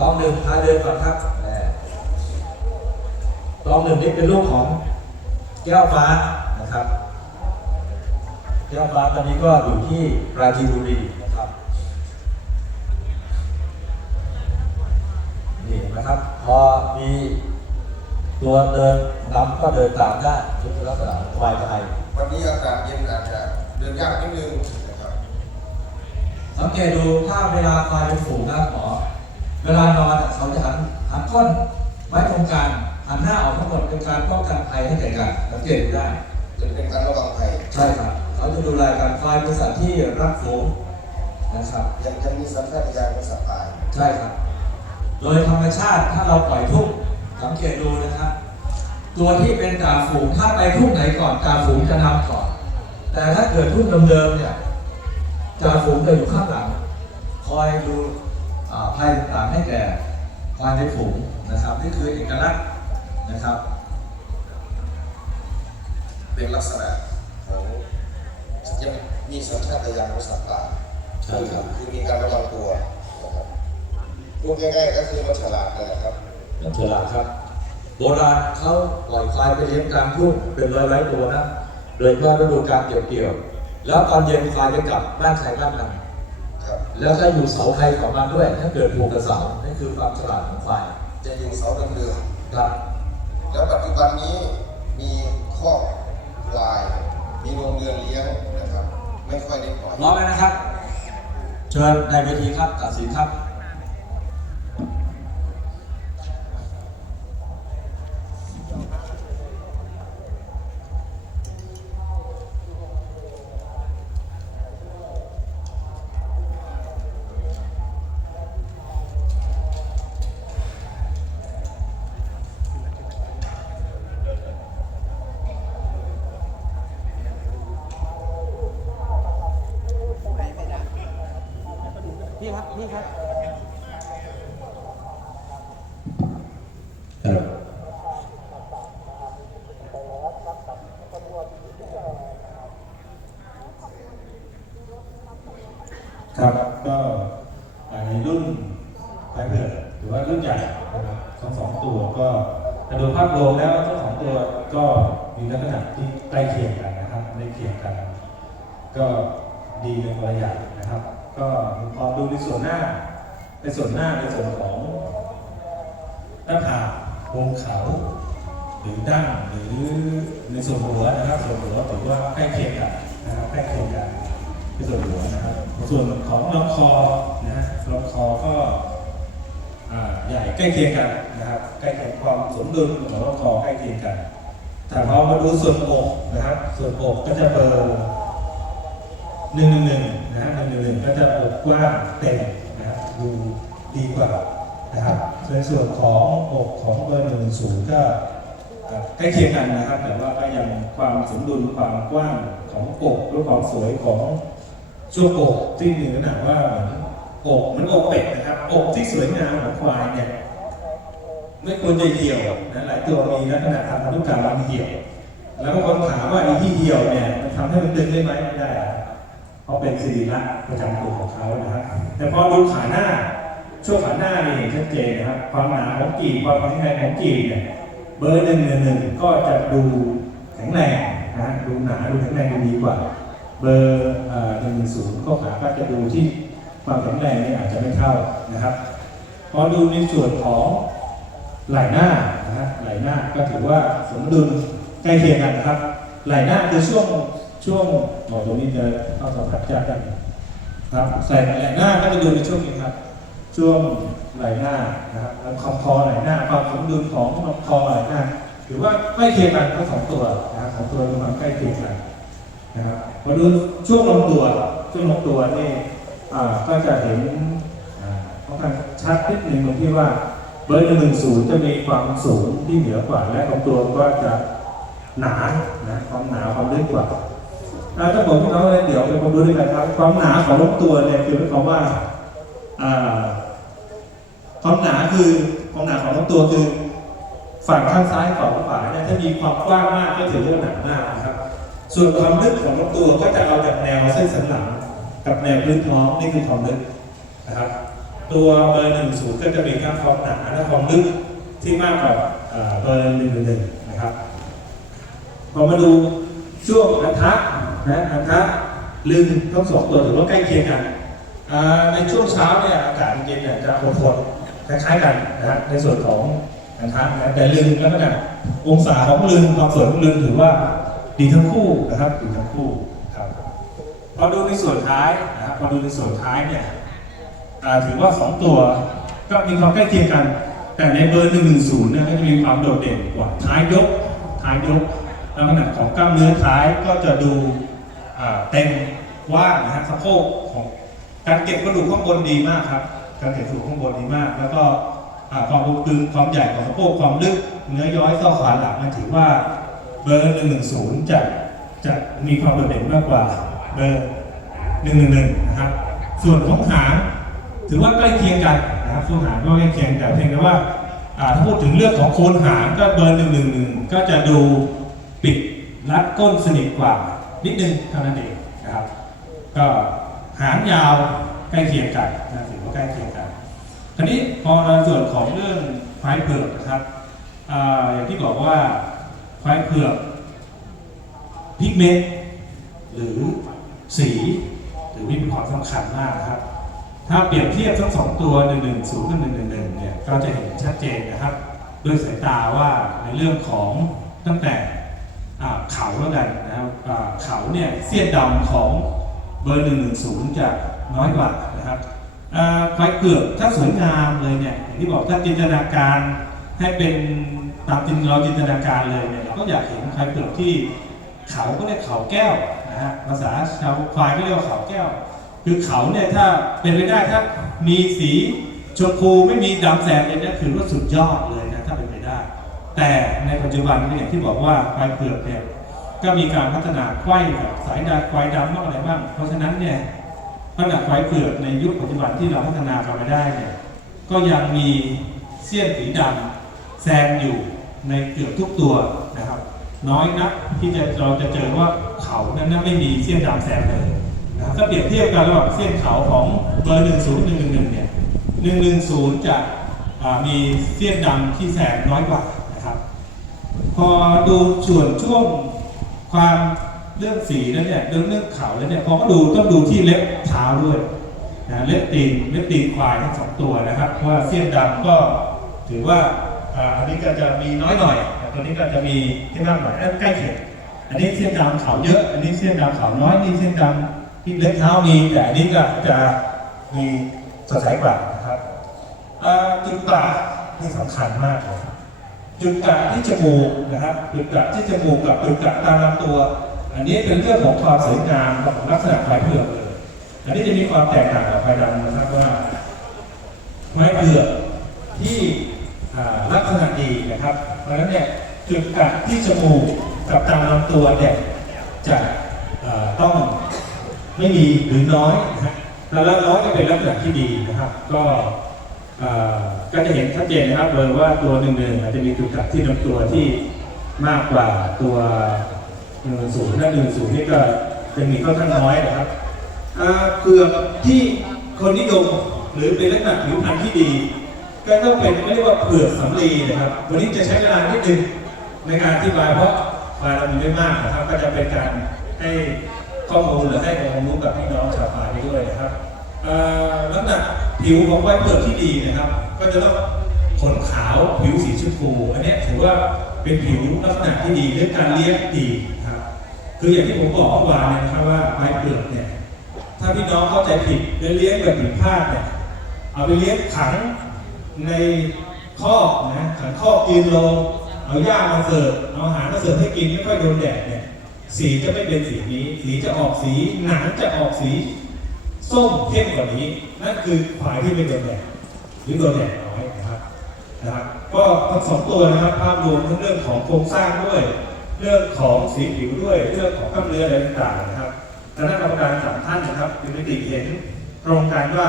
ตองหนึ่งพาเดินก่อนครับตองหนึ่งนี่เป็นลูกของแก้วฟ้านะครับ แก้วฟ้าตอนนี้ก็อยู่ที่ปราจีนบุรีนะครับ นี่นะครับ พอมีตัวเดินนำก็เดินตามได้ทุกลักษณะควายไทยวันนี้อากาศเย็นอาจจะเดินยากนิดนึงนะครับสังเกตดูถ้าเวลาควายเป็นฝูงนะหมอ เวลานอนอะเขาจะหันหันก้นไว้ตรงกลางหันหน้าออกทั้งหมดเป็นการป้องกันภัยให้แก่กันสังเกตดูได้จะเป็นการระวังภัยใช่ครับเขาจะดูแลการควายเป็นสัตว์ที่รักฝูงนะครับยังยังมีสัญชาตญาณของสัตว์ป่าใช่ครับ โดยธรรมชาติถ้าเราปล่อยทุ่งสังเกตดูนะครับ ตัวที่เป็นจ่าฝูงถ้าไปทุ่งไหนก่อนจ่าฝูงจะนำก่อน แต่ถ้าเกิดทุ่งเดิมๆเนี่ยจ่าฝูงจะอยู่ข้างหลัง คอยดูอ่า ภัยต่างๆให้แก่ควายในฝูงนะครับ นี่คือเอกลักษณ์นะครับ เป็นลักษณะของยังมีสัญชาตญาณของสัตว์ป่าใช่ครับคือมีการระวังตัวนะครับพูดง่ายๆก็คือมันฉลาดนั่นแหละครับอย่างฉลาดครับ โบราณเขาปล่อยควายไปเลี้ยงกลางทุ่งเป็นร้อยๆตัวนะโดยเฉพาะฤดูการเกี่ยวๆแล้วตอนเย็นควายจะกลับบ้านใครบ้านมันครับ แล้วถ้าอยู่เสาใครของมันด้วย ถ้าเกิดผูกกับเสานี่คือความฉลาดของควายจะอยู่เสาเดิมครับๆแล้วปัจจุบันนี้มีคอกควาย มีโรงเรือนเลี้ยงนะครับ ไม่ค่อยได้ปล่อยพร้อมไหมนะครับ เชิญในเวทีครับตัดสินครับ พี่ครับ พี่ครับครับก็ในรุ่นไฟเผือกหรือว่ารุ่นใหญ่นะครับทั้งสองตัวก็แต่โดยภาพรวมแล้วทั้งสองตัวก็มีลักษณะที่ใกล้เคียงกันนะครับใกล้เคียงกัน ก็ดีในคนละอย่างนะครับ ก็พอดูในส่วนหน้า ในส่วนหน้าในส่วนของหน้าผากโครงเขา หรือดั้งหรือในส่วนหัวนะครับ ส่วนหัวผมว่าใกล้เคียงกันนะครับใกล้เคียงกันในส่วนหัวนะครับ ส่วนของลำคอนะฮะลำคอก็ใหญ่ใกล้เคียงกันนะครับใกล้เคียงความสมดุลของลำคอใกล้เคียงกันแต่พอมาดูส่วนอกนะครับ ส่วนอกก็จะเบอร์ หนึ่งหนึ่งหนึ่งนะฮะหนึ่งหนึ่งหนึ่งก็จะอกกว้างเต็มนะครับดูดีกว่านะครับในส่วนของอกของเบอร์หนึ่งศูนย์ก็ใกล้เคียงกันนะครับ แต่ว่าก็ยังความสมดุลความกว้างของอกหรือความสวยของช่วงอกที่มีลักษณะว่าเหมือนอกเหมือนอกเป็ดนะครับ อกที่สวยงามของควายเนี่ยไม่ควรจะเหี่ยวนะหลายตัวมีลักษณะทางพันธุกรรมมันเหี่ยว แล้วบางคนถามว่าไอ้ที่เหี่ยวเนี่ยมันทำให้มันตึงได้ไหมไม่ได้ เพราเป็นสิริลักษณ์ประจำตัวของเขานะครับ แต่พอดูขาหน้าช่วงขาหน้านี่เห็นชัดเจนนะครับ ความหนาของกีบความแข็งแรงของกีบเนี่ยเบอร์หนึ่งหนึ่งหนึ่งก็จะดูแข็งแรงนะดูหนาดูแข็งแรงดูดีกว่า เบอร์หนึ่งศูนย์ก็ขาก็จะดูที่ความแข็งแรงเนี่ยอาจจะไม่เท่านะครับ พอดูในส่วนของไหล่หน้านะฮะไหล่หน้าก็ถือว่าสมดุลใกล้เคียงกันนะครับ ไหล่หน้าคือช่วง ช่วงหมอตรงนี้จะเข้าสัมผัสยากกันครับใส่ไหล่หน้าก็จะดูในช่วงนี้ครับ ช่วงไหล่หน้านะครับแล้วคอคอไหล่หน้าความสมดุลของลำคอไหล่หน้าถือว่าใกล้เคียงกันทั้งสองตัวนะครับสองตัวมีความใกล้เคียงกันนะครับมาดูช่วงลำตัวช่วงลำตัวนี่ก็จะเห็นค่อนข้างชัดนิดหนึ่งตรงที่ว่าเบอร์หนึ่งศูนย์จะมีความสูงที่เหนือกว่า และลำตัวก็จะหนานะความหนาความลึกกว่า อ่าถ้าผมพี่น้องเลยเดี๋ยวไปมาดูด้วยกันครับ ความหนาของลำตัวเนี่ยคือหมายความว่าความหนาคือความหนาของลำตัวคือ ฝั่งข้างซ้ายฝั่งขวาเนี่ยถ้ามีความกว้างมากก็ถือว่าหนามากนะครับ ส่วนความลึกของลำตัวก็จะเอาจากแนวเส้นสันหลังกับแนวพื้นท้องนี่คือความลึกนะครับ ตัวเบอร์หนึ่งศูนย์ก็จะมีทั้งความหนาและความลึกที่มากกว่าเบอร์หนึ่งหนึ่งนะครับพอมาดู ช่วงอันทะนะอันทะลึงทั้งสองตัวถือว่าใกล้เคียงกัน ในช่วงเช้าเนี่ยอากาศเย็นเนี่ยจะอดทนคล้ายๆกันนะฮะในส่วนของอันทะนะแต่ลึงแล้วก็เนี่ยองศาของลึงความสวยของลึงถือว่าดีทั้งคู่นะครับดีทั้งคู่ครับพอดูในส่วนท้ายนะครับพอดูในส่วนท้ายเนี่ยถือว่า2ตัวก็มีความใกล้เคียงกัน แต่ในเบอร์110เนี่ยก็จะมีความโดดเด่นกว่าท้ายยกท้ายยก ลักษณะของกล้ามเนื้อท้ายก็จะดูเต็มว่างนะฮะสะโพกของการเก็บกระดูกข้างบนดีมากครับ การเก็บกระดูกข้างบนดีมาก แล้วก็อ่าความตึงความใหญ่ของสะโพกความลึกเนื้อย้อยข้อขาหลังมันถือว่าเบอร์110จะจะมีความโดดเด่นมากกว่าเบอร์หนึ่งหนึ่งหนึ่งนะครับส่วนของหางถือว่าใกล้เคียงกันนะครับส่วนหางก็ใกล้เคียงแต่เพียงแต่ว่าถ้าพูดถึงเรื่องของโคนหางก็เบอร์หนึ่งหนึ่งหนึ่งก็จะดู ปิดรัดก้นสนิทกว่านิดนึงเท่านั้นเองนะครับ ก็หางยาวใกล้เคียงกันนะถือว่าใกล้เคียงกันคราวนี้พอในส่วนของเรื่องควายเผือกนะครับออย่างที่บอกว่าควายเผือกพิกเมนต์หรือสีถือว่ามีความสำคัญมากนะครับ ถ้าเปรียบเทียบทั้งสองตัว 110กับ111เนี่ยก็จะเห็นชัดเจนนะครับ ด้วยสายตาว่าในเรื่องของตั้งแต่ เขาแล้วกันนะครับเขาเนี่ยเสี้ยนดำของเบอร์110จะน้อยกว่านะครับควายเผือกถ้าสวยงามเลยเนี่ยอย่างที่บอกถ้าจินตนาการให้เป็นตามจินเราจินตนาการเลยเนี่ยเราก็อยากเห็นควายเผือกที่เขาก็เรียกเขาแก้วนะฮะภาษาชาวควายก็เรียกว่าเขาแก้ว คือเขาเนี่ยถ้าเป็นไปได้ถ้ามีสีชมพูไม่มีดำแซมเนี่ยนะคือว่าสุดยอดเลยนะถ้าเป็นไปได้ แต่ในปัจจุบันเนี่ยอย่างที่บอกว่าควายเผือกเนี่ย ก็มีการพัฒนาไขว้กับสายดาควายดำบ้างอะไรบ้าง เพราะฉะนั้นเนี่ยขนาดควายเผือกในยุคปัจจุบันที่เราพัฒนากันมาได้เนี่ยก็ยังมีเสี้ยนสีดำแซมอยู่ในเกือบทุกตัวนะครับ น้อยนักที่จะเราจะเจอว่าเขานั้นไม่มีเสี้ยนดำแซมเลยนะครับถ้าเปรียบเทียบกันระหว่างเสี้ยนเขาของเบอร์10 111เนี่ย110จะอ่ามีเสี้ยนดำที่แสงน้อยกว่านะครับ พอดูส่วนช่วง ความเรื่องสีแล้วเนี่ยเรื่องเรื่องเขาแล้วเนี่ยพอก็ดูต้องดูที่เล็บเท้าด้วยนะเล็บตีนเล็บตีนควายทั้งสองตัวนะครับเพราะว่าเสี้ยนดำก็ถือว่าอันนี้ก็จะมีน้อยหน่อยแต่ตัวนี้ก็จะมีที่มากหน่อยใกล้เคียงอันนี้เส้นดำขาวเยอะ อันนี้เส้นดำขาวน้อย นี่เส้นดำที่เล็บเท้ามีแต่อันนี้ก็จะมีสดใสกว่านะครับจุดกระนี่สำคัญมากเลย จุดกระที่จมูกนะครับจุดกระที่จมูกกับจุดกระตามลำตัว อันนี้เป็นเรื่องของความสวยงามของลักษณะควายเผือกเลย อันนี้จะมีความแตกต่างกับควายดำนะครับว่าไม้เผือกที่ลักษณะดีนะครับเพราะฉะนั้นเนี่ยจุดกัดที่จมูกกับตามลำตัวเนี่ยจะต้องไม่มีหรือน้อยนะฮะแล้วน้อยก็เป็นลักษณะที่ดีนะครับ ก็ ก็จะเห็นชัดเจนนะครับเลยว่าตัวหนึ่งหนึ่งอาจจะมีจุดกัดที่ลำตัวที่มากกว่าตัวหนึ่งศูนย์และหนึ่งศูนย์นี่ก็จะมีค่อนข้างน้อยนะครับอ่าเผือกที่คนนิยมหรือเป็นลักษณะผิวพรรณที่ดี ก็ต้องเป็นเรียกว่าเผือกสำลีนะครับ วันนี้จะใช้เวลานิดนึงในการอธิบายเพราะเวลาเรามีไม่มากนะครับ ก็จะเป็นการให้ข้อมูลหรือให้ความรู้กับพี่น้องชาวพายไปด้วยนะครับลักษณะ ผิวของไวเผือกที่ดีนะครับ ก็จะต้องขนขาวผิวสีชมพูอันนี้ถือว่าเป็นผิวลักษณะที่ดีเรื่องการเลี้ยงดีนะครับ คืออย่างที่ผมบอกเมื่อวานเนี่ยนะครับว่าไม้เผือกเนี่ยถ้าพี่น้องเข้าใจผิดแล้วเลี้ยงแบบผิดพลาดเนี่ยเอาไปเลี้ยงขังในคอนะขังคอกยืนลงเอาหญ้ามาเสิร์ฟเอาอาหารมาเสิร์ฟให้กินไม่ค่อยโดนแดดเนี่ยสีจะไม่เป็นสีนี้ สีจะออกสีหนังจะออกสี ส้มเข้มกว่านี้ นั่นคือควายที่ไม่โดนแดดหรือโดนแดดน้อยนะครับนะครับ ก็ทั้งสองตัวนะครับภาพรวมทั้งเรื่องของโครงสร้างด้วย เรื่องของสีผิวด้วย เรื่องของกล้ามเนื้ออะไรต่างๆนะครับคณะกรรมการสามท่านนะครับยูนิติเห็นตรงกันว่า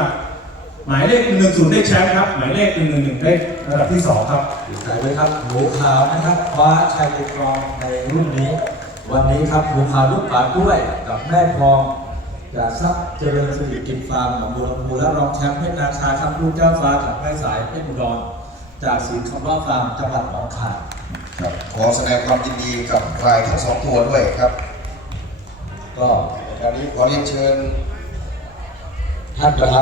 หมายเลข1 1 0ได้แชมป์ครับ หมายเลข1 1 1ได้ระดับที่สองครับดีใจด้วยครับหมูขาวนะครับคว้าชัยไปครองในรุ่นนี้ วันนี้ครับหมูขาวลูกปากกล้วยกับแม่พอง จากทรัพย์เจริญสิริกิจฟาร์มหนองบัวลำพูและรองแชมป์เพชรนาคาครับลูกเจ้าฟ้าจากไม่สายเพชรอุดรจากศรีคำว่าฟาร์มจังหวัดหนองคายครับขอแสดงความยินดีกับพลายทั้งสองตัวด้วยครับ ก็ตอนนี้ขอเรียนเชิญท่านประธาน